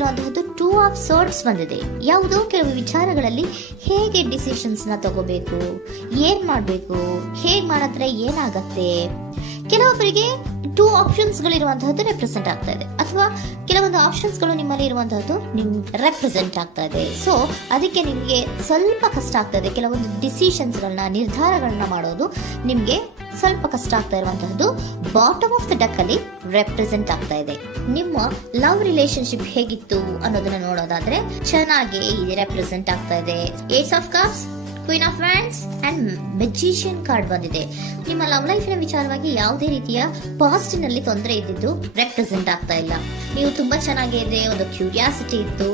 ಇರುವಂತಹದ್ದು 2 of swords ಬಂದಿದೆ. ಯಾವುದೋ ಕೆಲವು ವಿಚಾರಗಳಲ್ಲಿ ಹೇಗೆ ಡಿಸಿಷನ್ಸ್ ನ ತಗೋಬೇಕು, ಏನ್ ಮಾಡ್ಬೇಕು, ಹೇಗ್ ಮಾಡಿದ್ರೆ ಏನಾಗತ್ತೆ. ಕೆಲವೊಬ್ಬರಿಗೆ 2 ಆಪ್ಷನ್ಸ್ ಗಳಿರುವಂತಹದ್ದು ರೆಪ್ರೆಸೆಂಟ್ ಆಗ್ತಾ ಇದೆ, ಅಥವಾ ಕೆಲವೊಂದು ಆಪ್ಷನ್ಸ್ ಗಳು ನಿಮ್ಮಲ್ಲಿ ಇರುವಂತಹದ್ದು ರೆಪ್ರೆಸೆಂಟ್ ಆಗ್ತಾ ಇದೆ. ಸೊ ಅದಕ್ಕೆ ನಿಮ್ಗೆ ಸ್ವಲ್ಪ ಕಷ್ಟ ಆಗ್ತಾ ಇದೆ. ಕೆಲವೊಂದು ಡಿಸಿಷನ್ಸ್ ಗಳನ್ನ, ನಿರ್ಧಾರಗಳನ್ನ ಮಾಡೋದು ನಿಮ್ಗೆ ಸ್ವಲ್ಪ ಕಷ್ಟ ಆಗ್ತಾ ಇರುವಂತಹದ್ದು ಬಾಟಮ್ ಆಫ್ ದ ಡಕ್ ಅಲ್ಲಿ ರೆಪ್ರೆಸೆಂಟ್ ಆಗ್ತಾ ಇದೆ. ನಿಮ್ಮ ಲವ್ ರಿಲೇಶನ್ಶಿಪ್ ಹೇಗಿತ್ತು ಅನ್ನೋದನ್ನ ನೋಡೋದಾದ್ರೆ ಚೆನ್ನಾಗಿ ರೆಪ್ರೆಸೆಂಟ್ ಆಗ್ತಾ ಇದೆ. Ace of cups, queen of wands and magician card ಬಂದಿದೆ. ನಿಮ್ಮ ಲವ್ ಲೈಫಿನ ವಿಚಾರವಾಗಿ ಯಾವುದೇ ರೀತಿಯ ಪಾಸ್ಟಿನಲ್ಲಿ ತೊಂದರೆ ಇದ್ದಿದ್ದು ರೆಪ್ರೆಸೆಂಟ್ ಆಗ್ತಾ ಇಲ್ಲ. ನೀವು ತುಂಬಾ ಚೆನ್ನಾಗಿದೆ, ಒಂದು ಕ್ಯೂರಿಯಾಸಿಟಿ ಇತ್ತು,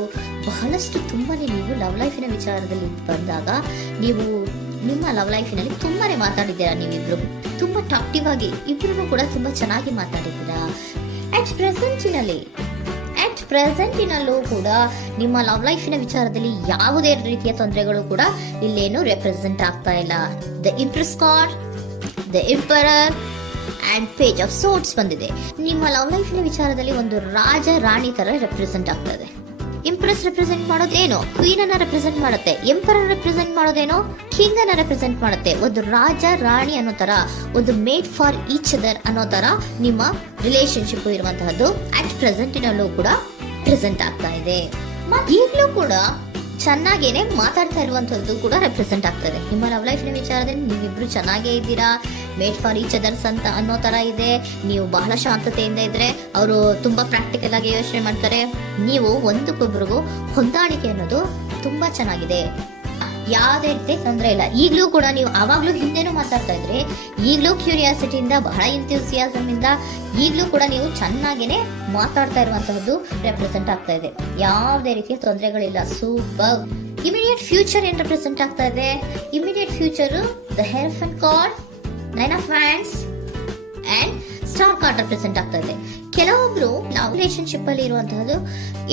ಬಹಳಷ್ಟು ತುಂಬಾನೇ ನೀವು ಲವ್ ಲೈಫಿನ ವಿಚಾರದಲ್ಲಿ ಬಂದಾಗ ನೀವು ನಿಮ್ಮ ಲವ್ ಲೈಫಿನಲ್ಲಿ ತುಂಬಾನೇ ಮಾತಾಡಿದ್ದೀರಾ. ನೀವಿಬ್ರು ತುಂಬಾ ಟಾಕ್ಟಿವ್ ಆಗಿ ಇಬ್ರು ಕೂಡ ತುಂಬಾ ಚೆನ್ನಾಗಿ ಮಾತಾಡಿದ್ದೀರಾ. ಅಟ್ ಪ್ರೆಸೆಂಟಿನಲ್ಲೂ ಕೂಡ ನಿಮ್ಮ ಲವ್ ಲೈಫಿನ ವಿಚಾರದಲ್ಲಿ ಯಾವುದೇ ರೀತಿಯ ತೊಂದರೆಗಳು ಕೂಡ ಇಲ್ಲೇನು ರೆಪ್ರೆಸೆಂಟ್ ಆಗ್ತಾ ಇಲ್ಲ. The empress card, the emperor and page of swords ಬಂದಿದೆ. ನಿಮ್ಮ ಲವ್ ಲೈಫಿನ ವಿಚಾರದಲ್ಲಿ ಒಂದು ರಾಜ ರಾಣಿ ತರ ರೆಪ್ರೆಸೆಂಟ್ ಆಗ್ತಾ ಇದೆ. ಇಂಪ್ರೆಸ್ ರೆಪ್ರೆಸೆಂಟ್ ಮಾಡೋದೇನೋ ಕ್ವೀನ್ ಅನ್ನ ರೆಪ್ರೆಸೆಂಟ್ ಮಾಡುತ್ತೆ, ಎಂಪರರ್ ರೆಪ್ರೆಸೆಂಟ್ ಮಾಡೋದೇನೋ ಕಿಂಗ್ ಅನ್ನ ರೆಪ್ರೆಸೆಂಟ್ ಮಾಡುತ್ತೆ. ಒಂದು ರಾಜ ರಾಣಿ ಅನ್ನೋ ತರ, ಒಂದು ಮೇಡ್ ಫಾರ್ ಈಚ್ ಅದರ್ ಅನ್ನೋ ತರ ನಿಮ್ಮ ರಿಲೇಶನ್ಶಿಪ್ ಇರುವಂತಹದ್ದು ಅಟ್ ಪ್ರೆಸೆಂಟಿನಲ್ಲೂ ಕೂಡ ಪ್ರೆಸೆಂಟ್ ಆಗ್ತಾ ಇದೆ. ಈಗಲೂ ಕೂಡ ಚೆನ್ನಾಗೇನೆ ಮಾತಾಡ್ತಾ ಇರುವಂತದ್ದು ಕೂಡ ರೆಪ್ರೆಸೆಂಟ್ ಆಗ್ತದೆ. ನಿಮ್ಮ ಲವ್ ಲೈಫಿನ ವಿಚಾರದಲ್ಲಿ ನೀವಿಬ್ರು ಚೆನ್ನಾಗೇ ಇದ್ದೀರಾ, ಮೇಡ್ ಫಾರ್ ಈಚ್ ಅದರ್ಸ್ ಅಂತ ಅನ್ನೋ ತರ ಇದೆ. ನೀವು ಬಹಳ ಶಾಂತತೆಯಿಂದ ಇದ್ರೆ ಅವರು ತುಂಬಾ ಪ್ರಾಕ್ಟಿಕಲ್ ಆಗಿ ಯೋಚನೆ ಮಾಡ್ತಾರೆ. ನೀವು ಒಂದಕ್ಕೊಬ್ರಿಗೂ ಹೊಂದಾಣಿಕೆ ಅನ್ನೋದು ತುಂಬಾ ಚೆನ್ನಾಗಿದೆ, ಯಾವುದೇ ರೀತಿ ತೊಂದರೆ ಇಲ್ಲ. ಈಗಲೂ ಕೂಡ ನೀವು ಆವಾಗ್ಲೂ ಹಿಂದೆನೂ ಮಾತಾಡ್ತಾ ಇದ್ರಿ, ಈಗಲೂ ಕ್ಯೂರಿಯಾಸಿಟಿಯಿಂದ, ಬಹಳ ಇಂಥ್ಯೂಸಿಯಾಸಮ್ ಇಂದ ಈಗಲೂ ಕೂಡ ನೀವು ಚೆನ್ನಾಗೇನೆ ಮಾತಾಡ್ತಾ ಇರುವಂತಹದ್ದು ರೆಪ್ರೆಸೆಂಟ್ ಆಗ್ತಾ ಇದೆ. ಯಾವುದೇ ರೀತಿಯ ತೊಂದರೆಗಳಿಲ್ಲ. ಸೂಪರ್. ಇಮಿಡಿಯೇಟ್ ಫ್ಯೂಚರ್ ಏನ್ ರೆಪ್ರೆಸೆಂಟ್ ಆಗ್ತಾ ಇದೆ? Immediate future the hierophant card, 9 of wands and star card represent ಆಗ್ತಾ ಇದೆ. ಕೆಲವೊಬ್ರು ಲವ್ ರಿಲೇಶನ್ಶಿಪ್ ಅಲ್ಲಿ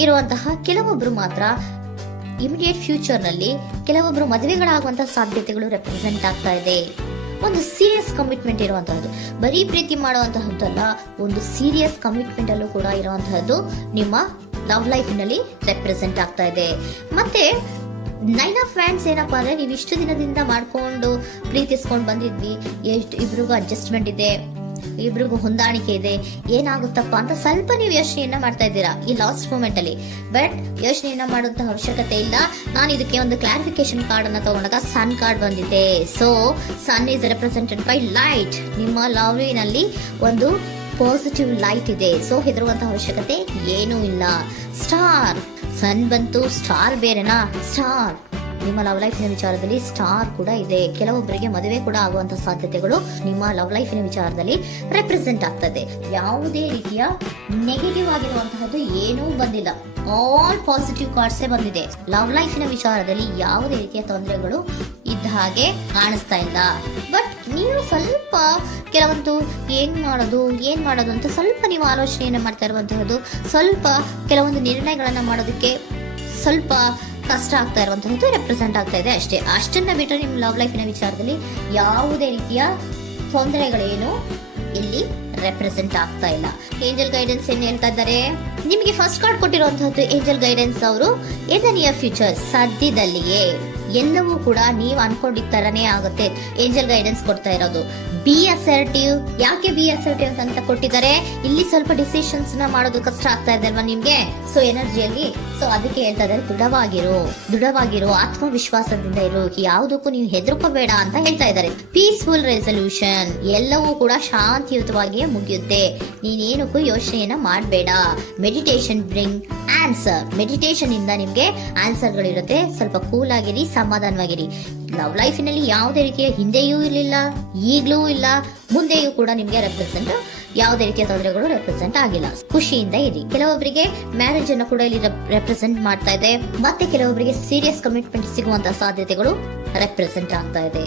ಇರುವಂತಹ ಕೆಲವೊಬ್ರು ಮಾತ್ರ ಇಮಿಡಿಯೇಟ್ ಫ್ಯೂಚರ್ ನಲ್ಲಿ ಕೆಲವೊಬ್ರು ಮದುವೆಗಳಾಗುವಂತಹ ಸಾಧ್ಯತೆಗಳು ರೆಪ್ರೆಸೆಂಟ್ ಆಗ್ತಾ ಇದೆ. ಒಂದು ಸೀರಿಯಸ್ ಕಮಿಟ್ಮೆಂಟ್ ಇರುವಂತಹದ್ದು, ಬರೀ ಪ್ರೀತಿ ಮಾಡುವಂತಹದ್ದಲ್ಲ, ಒಂದು ಸೀರಿಯಸ್ ಕಮಿಟ್ಮೆಂಟ್ ಅಲ್ಲೂ ಕೂಡ ಇರುವಂತಹದ್ದು ನಿಮ್ಮ ಲವ್ ಲೈಫ್ ನಲ್ಲಿ ರೆಪ್ರೆಸೆಂಟ್ ಆಗ್ತಾ ಇದೆ. ಮತ್ತೆ 9 ಆಫ್ ವ್ಯಾಂಡ್ಸ್ ಏನಪ್ಪಾ ಅಂದ್ರೆ, ನೀವು ಇಷ್ಟು ದಿನದಿಂದ ಮಾಡ್ಕೊಂಡು ಪ್ರೀತಿಸ್ಕೊಂಡು ಬಂದಿದ್ವಿ, ಇಬ್ರಿಗೂ ಅಡ್ಜಸ್ಟ್ಮೆಂಟ್ ಇದೆ, ಇಬ್ರಿಗೂ ಹೊಂದಾಣಿಕೆ ಇದೆ, ಏನಾಗುತ್ತಪ್ಪ ಅಂತ ಸ್ವಲ್ಪ ನೀವು ಯೋಚನೆಯನ್ನ ಮಾಡ್ತಾ ಇದ್ದೀರಾ ಈ ಲಾಸ್ಟ್ ಮೂಮೆಂಟ್ ಅಲ್ಲಿ. ಬಟ್ ಯೋಚನೆಯನ್ನ ಮಾಡುವಂತಹ ಅವಶ್ಯಕತೆ ಇಲ್ಲ. ನಾನು ಇದಕ್ಕೆ ಒಂದು ಕ್ಲಾರಿಫಿಕೇಶನ್ ಕಾರ್ಡ್ ಅನ್ನ ತಗೊಂಡಾಗ ಸನ್ ಕಾರ್ಡ್ ಬಂದಿದೆ. So sun is represented by light. ನಿಮ್ಮ ಲವ್ನಲ್ಲಿ ಒಂದು ಪಾಸಿಟಿವ್ ಲೈಟ್ ಇದೆ. ಸೊ ಹೆದರುವಂತಹ ಅವಶ್ಯಕತೆ ಏನೂ ಇಲ್ಲ. ಸ್ಟಾರ್, ಸನ್ ಬಂತು, ಸ್ಟಾರ್ ಬೇರೆನಾ? ಸ್ಟಾರ್ ನಿಮ್ಮ ಲವ್ ಲೈಫಿನ ವಿಚಾರದಲ್ಲಿ ಸ್ಟಾರ್ ಕೂಡ ಇದೆ. ಕೆಲವೊಬ್ಬರಿಗೆ ಮದುವೆ ಕೂಡ ಆಗುವಂತಹ ಸಾಧ್ಯತೆಗಳು ನಿಮ್ಮ ಲವ್ ಲೈಫಿನ ವಿಚಾರದಲ್ಲಿ ರೆಪ್ರೆಸೆಂಟ್ ಆಗ್ತದೆ. ಯಾವುದೇ ರೀತಿಯ ನೆಗೆಟಿವ್ ಆಗಿರುವಂತಹದ್ದು ಏನೂ ಬಂದಿಲ್ಲ. ಆಲ್ ಪಾಸಿಟಿವ್ ಕಾರ್ಡ್ಸೇ ಬಂದಿದೆ. ಲವ್ ಲೈಫಿನ ವಿಚಾರದಲ್ಲಿ ಯಾವುದೇ ರೀತಿಯ ತೊಂದರೆಗಳು ಇದ್ದ ಹಾಗೆ ಕಾಣಿಸ್ತಾ ಇಲ್ಲ. ಬಟ್ ನೀವು ಸ್ವಲ್ಪ ಕೆಲವೊಂದು ಏನ್ ಮಾಡೋದು ಅಂತ ಸ್ವಲ್ಪ ನೀವು ಆಲೋಚನೆಯನ್ನ ಮಾಡ್ತಾ ಇರುವಂತಹದ್ದು, ಸ್ವಲ್ಪ ಕೆಲವೊಂದು ನಿರ್ಣಯಗಳನ್ನ ಮಾಡೋದಕ್ಕೆ ಸ್ವಲ್ಪ ಕಷ್ಟ ಆಗ್ತಾ ಇರುವಂತಹದ್ದು ರೆಪ್ರೆಸೆಂಟ್ ಆಗ್ತಾ ಇದೆ ಅಷ್ಟೇ. ಅಷ್ಟನ್ನ ಬಿಟ್ಟರೆ ನಿಮ್ಮ ಲವ್ ಲೈಫಿನ ವಿಚಾರದಲ್ಲಿ ಯಾವುದೇ ರೀತಿಯ ತೊಂದರೆಗಳೇನು ಇಲ್ಲಿ ರೆಪ್ರೆಸೆಂಟ್ ಆಗ್ತಾ ಇಲ್ಲ. ಏಂಜಲ್ ಗೈಡೆನ್ಸ್ ಏನ್ ಹೇಳ್ತಾ ಇದ್ದಾರೆ? ನಿಮಗೆ ಫಸ್ಟ್ ಕಾರ್ಡ್ ಕೊಟ್ಟಿರುವಂತಹದ್ದು ಏಂಜಲ್ ಗೈಡೆನ್ಸ್ ಅವರು ಇನ್ ದ ನಿಯರ್ ಫ್ಯೂಚರ್, ಸದ್ಯದಲ್ಲಿಯೇ ಎಲ್ಲವೂ ಕೂಡ ನೀವು ಅನ್ಕೊಂಡಿದ್ದ ತರನೇ ಆಗುತ್ತೆ. ಏಂಜಲ್ ಗೈಡೆನ್ಸ್ ಕೊಡ್ತಾ ಇರೋದು ಬಿ ಅಸರ್ಟಿವ್. ಯಾಕೆ ಬಿ ಅಸರ್ಟಿವ್ ಅಂತ ಕೊಟ್ಟಿದ್ದಾರೆ? ಇಲ್ಲಿ ಸ್ವಲ್ಪ ಡಿಸಿಷನ್ಸ್ ನ ಮಾಡೋದು ಕಷ್ಟ ಆಗ್ತಾ ಇದೆ ಅಲ್ವಾ ನಿಮ್ಗೆ, ಸೊ ಎನರ್ಜಿಯಲ್ಲಿ. ಸೊ ಅದಕ್ಕೆ ಹೇಳ್ತಾ ಇದ್ದಾರೆ ದೃಢವಾಗಿರು, ಆತ್ಮವಿಶ್ವಾಸದಿಂದ ಇರು, ಯಾವುದಕ್ಕೂ ನೀವು ಹೆದರ್ಕೋಬೇಡ ಅಂತ ಹೇಳ್ತಾ ಇದ್ದಾರೆ. ಪೀಸ್ಫುಲ್ ರೆಸಲ್ಯೂಷನ್, ಎಲ್ಲವೂ ಕೂಡ ಶಾಂತಿಯುತವಾಗಿಯೇ ಮುಗಿಯುತ್ತೆ, ನೀನೇನಕ್ಕೂ ಯೋಚನೆಯನ್ನ ಮಾಡಬೇಡ. ಮೆಡಿಟೇಷನ್ ಬ್ರಿಂಗ್ ಆನ್ಸರ್, ಮೆಡಿಟೇಷನ್ ಇಂದ ನಿಮ್ಗೆ ಆನ್ಸರ್ ಗಳಿರುತ್ತೆ. ಸ್ವಲ್ಪ ಕೂಲ್ ಆಗಿರಿ, ಸಮಾಧಾನವಾಗಿರಿ. ಲವ್ ಲೈಫಿನಲ್ಲಿ ಯಾವುದೇ ರೀತಿಯ ಹಿಂದೆಯೂ ಇರಲಿಲ್ಲ, ಈಗಲೂ ಇಲ್ಲ, ಮುಂದೆಯೂ ಕೂಡ ನಿಮ್ಗೆ ಯಾವುದೇ ರೀತಿಯ ತೊಂದರೆಗಳು ರೆಪ್ರೆಸೆಂಟ್ ಆಗಿಲ್ಲ. ಖುಷಿಯಿಂದ ಇರಿ. ಕೆಲವೊಬ್ಬರಿಗೆ ಮ್ಯಾರೇಜ್ ಅನ್ನು ಕೂಡ ಇಲ್ಲಿ ರೆಪ್ರೆಸೆಂಟ್ ಮಾಡ್ತಾ ಇದೆ. ಮತ್ತೆ ಕೆಲವೊಬ್ಬರಿಗೆ ಸೀರಿಯಸ್ ಕಮಿಟ್ಮೆಂಟ್ ಸಿಗುವಂತಹ ಸಾಧ್ಯತೆಗಳು ರೆಪ್ರೆಸೆಂಟ್ ಆಗ್ತಾ ಇದೆ.